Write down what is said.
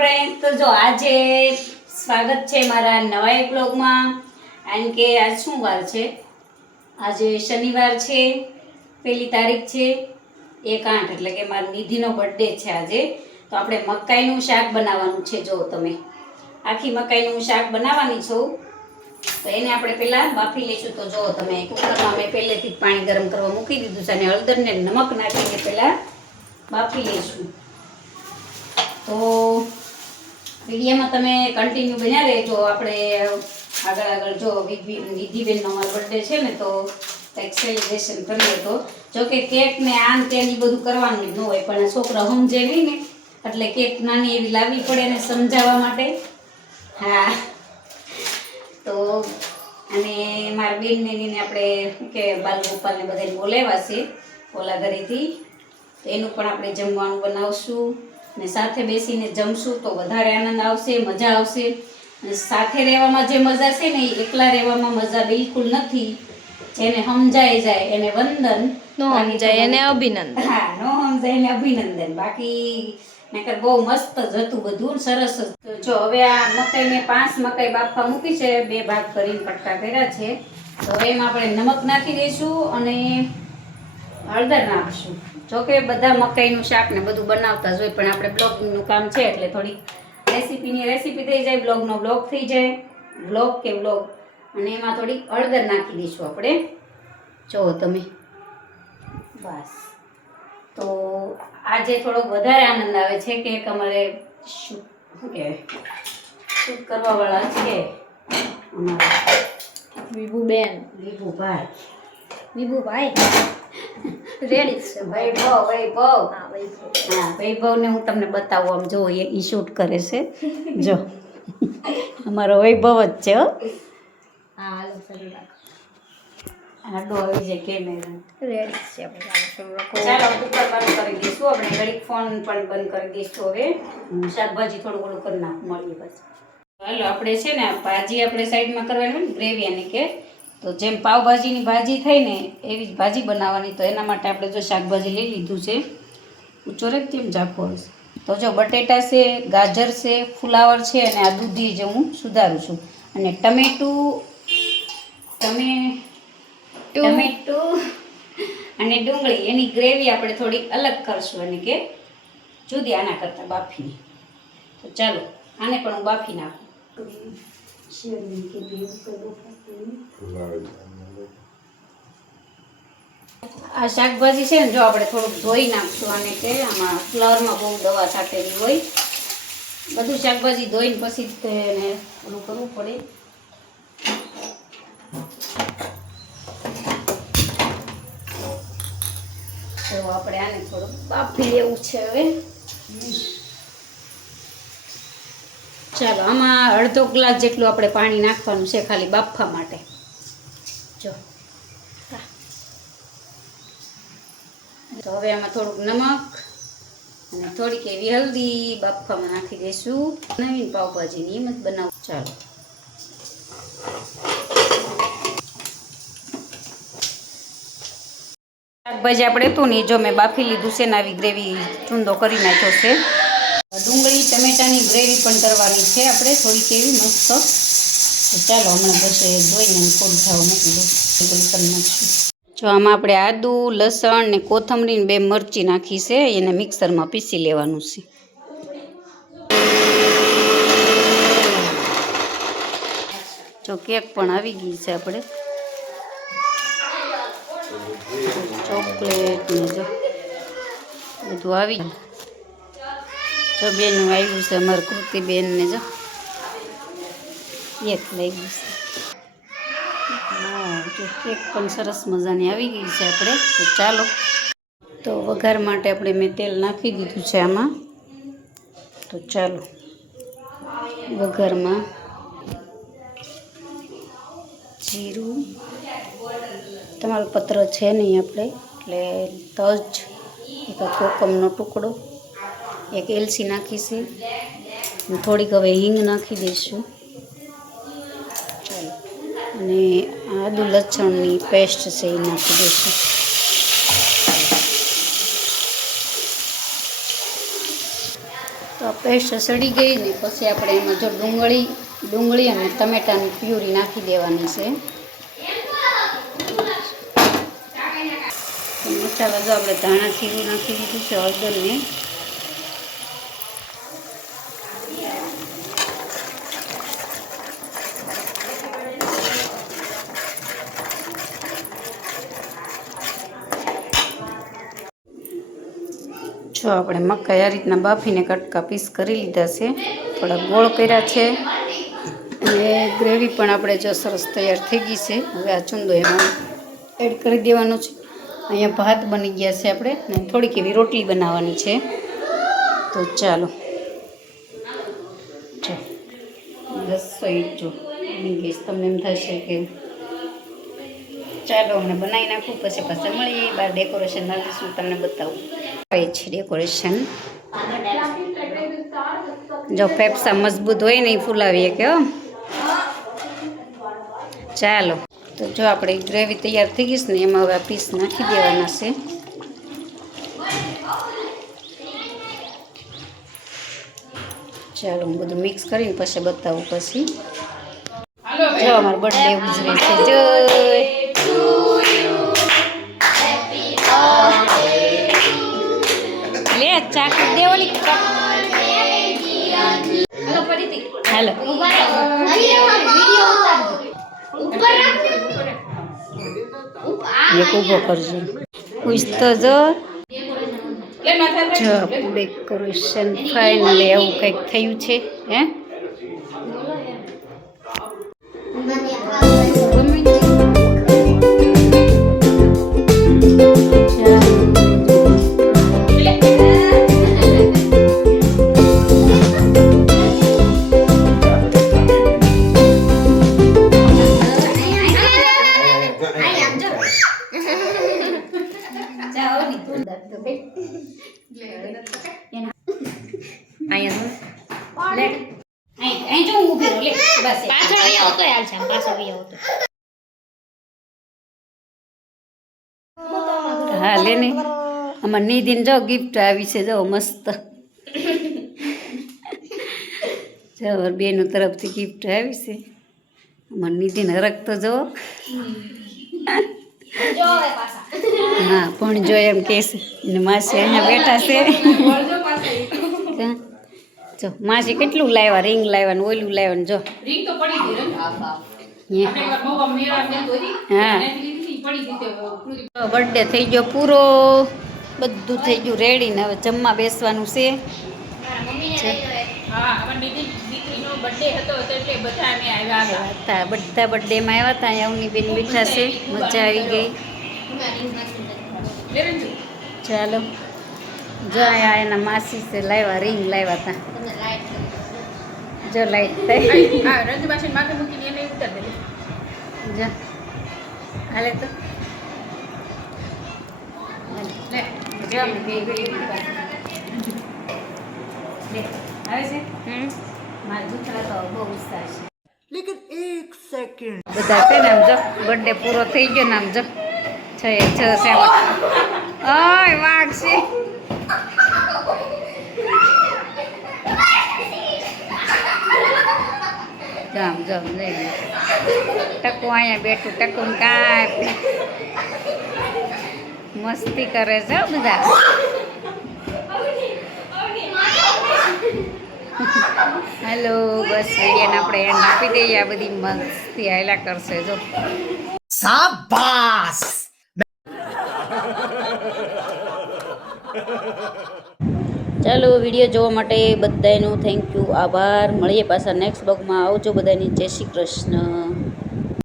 Friends, તો જો આજે સ્વાગત છે મારા નવા એક બ્લોગમાં. કારણ કે આજ શું વાર છે? આજે શનિવાર છે, 1 તારીખ છે 1/8, એટલે કે મારી નિધિનો બર્થડે છે આજે. તો આપણે મકાઈનું શાક બનાવવાનું છે. જો તમે આખી મકાઈનું શાક બનાવવાની છું, તો એને આપણે પહેલાં બાફી લઈશું. તો જો તમે કુકરમાં મેં પહેલેથી જ પાણી ગરમ કરવા મૂકી દીધું છે અને હળદર ને નમક નાખીને પહેલાં બાફી લઈશું. તો વિડીયોમાં તમે કન્ટિન્યુ બન્યા રહેજો. આપણે આગળ જો વિધિબેનનો અમારો બર્થડે છે ને, તો કંઈક સેલિબ્રેશન કરીએ. તો જોકે કેક ને આન તે બધું કરવાનું જ ન હોય, પણ છોકરા સમજે નહીં ને, એટલે કેક નાની એવી લાવવી પડે ને સમજાવવા માટે. હા, તો અને મારા બેનને આપણે કે બાલગોપાલને બધાને બોલાવ્યા છે ઓલા ઘરેથી, તો એનું પણ આપણે જમવાનું બનાવશું ને સાથે બેસીને જમશું. તો વધારે આનંદ આવશે, મજા આવશે. અને સાથે રહેવામાં જે મજા છે ને, એ એકલા રહેવામાં મજા બિલકુલ નથી. જેને સમજાઈ જાય એને વંદન, નો સમજાય એને અભિનંદન. હા, નો સમજાય એને અભિનંદન. બાકી નકર બહુ મસ્ત જ હતું બધું, સરસ જ. જો હવે આ મકાઈ મેં 5 મકાઈ બાફવા મૂકી છે, 2 ભાગ કરીને કટકા કર્યા છે. તો એમાં આપણે નમક નાખી દઈશું અને હળદર નાખશું. જોકે બધા મકાઈનું શાક ને બધું બનાવતા જ હોય, પણ આપણે બ્લોગનું કામ છે એટલે થોડી રેસીપી થઈ જાય, બ્લોગનો બ્લોગ થઈ જાય, બ્લોગ. અને એમાં થોડી હળદર નાખી દઈશું આપણે. જો તમે બસ. તો આજે થોડોક વધારે આનંદ આવે છે કે અમારે શું કહેવાય, શૂટ કરવાવાળા છે અમારા વિભુભાઈ રેડી છે વૈભવ. હા, વૈભવને હું તમને બતાવું. આમ જો એ શૂટ કરે છે. જો અમારો વૈભવ જ છે. હો, આડો આવી જાય કેમેરા. રેડી છે આપણે. ચાલો કુકર બંધ કરી દઈશું. આપણે ઘડીક ફોન પણ બંધ કરી દઈશું. હવે શાકભાજી થોડું ઘણું કરી નાખું, મળીએ પછી. હાલો, આપણે છે ને ભાજી આપણે સાઈડમાં કરવાની હોય ને, ગ્રેવી અને કે, તો જેમ પાવભાજીની ભાજી થાય ને એવી જ ભાજી બનાવવાની. તો એના માટે આપણે જો શાકભાજી લઈ લીધું છે. ઊંચો રે કેમ ઝાંખો હશે. તો જો બટેટા છે, ગાજર છે, ફુલાવર છે અને આ દૂધી જે હું સુધારું છું. અને ટમેટું અને ડુંગળી, એની ગ્રેવી આપણે થોડીક અલગ કરશું. અને કે જુદી આના કરતાં બાફીને. તો ચાલો આને પણ હું બાફી નાખું. આ શાકભાજી છે ને, જો આપણે થોડુંક ધોઈ નાખશું. આને કે આમાં ફ્લવરમાં બહુ દવા છાંટેલી હોય. બધું શાકભાજી ધોઈને પછી તેને ઓલું કરવું પડે. તો આપણે આને થોડુંક બાફી લેવું છે હવે. ચાલો, આમાં અડધો ગ્લાસ જેટલું આપણે પાણી નાખવાનું છે, ખાલી બાફવા માટે. જો તો હવે આમાં થોડુંક નમક અને થોડીક એવી હલ્દી બાફવામાં નાખી દઈશું. નવીન પાવભાજીની એમ જ બનાવું. ચાલો, શાકભાજી આપણે હતું ને, જો મેં બાફી લીધું છે ને આવી ગ્રેવી ચૂંદો કરી નાખ્યો છે. ડુંગળી ટમેટાની ગ્રેવી પણ કરવાની છે આપણે, થોડીક એવી મસ્ત. તો ચાલો હમણાં બસ ધોઈને થોડી ખાવા મૂકી દો, કરી નાખશું. જો આમાં આપણે આદુ, લસણ ને કોથમરી ને 2 મરચી નાખી છે, એને મિક્સરમાં પીસી લેવાનું છે. જો કેક પણ આવી ગઈ છે આપણે, ચોકલેટ ને જો બધું આવી. જો બેનનું આવ્યું છે, અમારી કૃતિબેન ને જો એક લઈ ગયું છે. જો કેક પણ સરસ મજાની આવી ગઈ છે આપણે. તો ચાલો, તો વઘાર માટે આપણે મેં તેલ નાખી દીધું છે આમાં. તો ચાલો, વઘારમાં જીરું, તમાલપત્ર છે નહીં આપણે, એટલે તજ, એક કોકમનો ટુકડો, એક એલચી નાખી છે. થોડીક હવે હિંગ નાખી દઈશું. ચાલો, અને આદુ લસણની પેસ્ટ છે એ નાખી દઈશું. તો પેસ્ટ સડી ગઈ ને પછી આપણે એમાં જો ડુંગળી અને ટમેટાની પ્યુરી નાખી દેવાની છે. મસાલા જો આપણે ધાણા જીરું નાખી દીધું છે, હળદર ને જો આપણે મકાઈ આ રીતના બાફીને કટકા પીસ કરી લીધા છે, થોડા ગોળ કર્યા છે અને ગ્રેવી પણ આપણે જો સરસ તૈયાર થઈ ગઈ છે. હવે આ ચૂંદો એમાં એડ કરી દેવાનો છે. અહીંયા ભાત બની ગયા છે આપણે ને થોડીક એવી રોટલી બનાવવાની છે. તો ચાલો જો રસોઈ જો બની ગઈ. તમને એમ થશે કે ચાલો હમણાં બનાવી નાખું, પછી પાછા મળીએ બહાર ડેકોરેશન નાખીશું, તમને બતાવું આવે છે ડેકોરેશન. જો ફેફસા મજબૂત હોય ને એ ફૂલાવીએ કે ચાલો. તો જો આપણે ગ્રેવી તૈયાર થઈ ગઈ છે ને એમાં હવે આ પીસ નાખી દેવાના છે. ચાલો હું બધું મિક્સ કરીને પછી બતાવું. પછી જો અમારો બર્થડે ઉજવે છે. જય લે ચાકુ દેવલી હાલો એક ઊભો કરજો. ખુશ તો જો ડેકોરેશન ફાઇનલી એવું કંઈક થયું છે. હે હા લે ને અમાર નિધિને જો ગિફ્ટ આવી છે. જો મસ્ત જો બેનો તરફથી ગિફ્ટ આવી છે. અમાર નિધિને હરખ તો જો હા પણ જો એમ કે છે ને માસી અહીંયા બેઠા છે. જો માસી કેટલું લાવ્યા, રિંગ લાવ્યા ને ઓલું લાવ્યા ને જો રિંગ તો પડી ગઈ હા. બર્થડે થઈ ગયો પૂરો, બધું થઈ ગયું રેડી ને હવે જમવા બેસવાનું છે. બધા બર્થડેમાં આવ્યા હતા. અવની બેન બેઠા છે, મજા આવી ગઈ. ચાલો જો અહીંયા એના માસી છે લાવ્યા, રિંગ લાવ્યા હતા. જો લાઈટ થઈ જો હાલે તો આવે છે. મારા દૂતરા તો બહુ ઉત્સાહ છે. લેકિન એક સેકન્ડ બધા છે ને આમ જો બર્થડે પૂરો થઈ ગયો ને આમ જો 6 7 ઓય વાઘ છે. જામ જામ લઈ ટકુ અહીંયા બેઠું. ટકુ કાંઈ મસ્તી કરે છે બધા. હેલો બસ વિડીયોને આપણે એન્ડ આપી દઈએ. આ બધી મસ્તી હાયલા કરશે જો. શાબાશ. ચાલો વિડીયો જોવા માટે બધાનું થેન્ક યુ, આભાર. મળીએ પાછા નેક્સ્ટ બ્લોગમાં. આવજો બધાની. જય શ્રી કૃષ્ણ.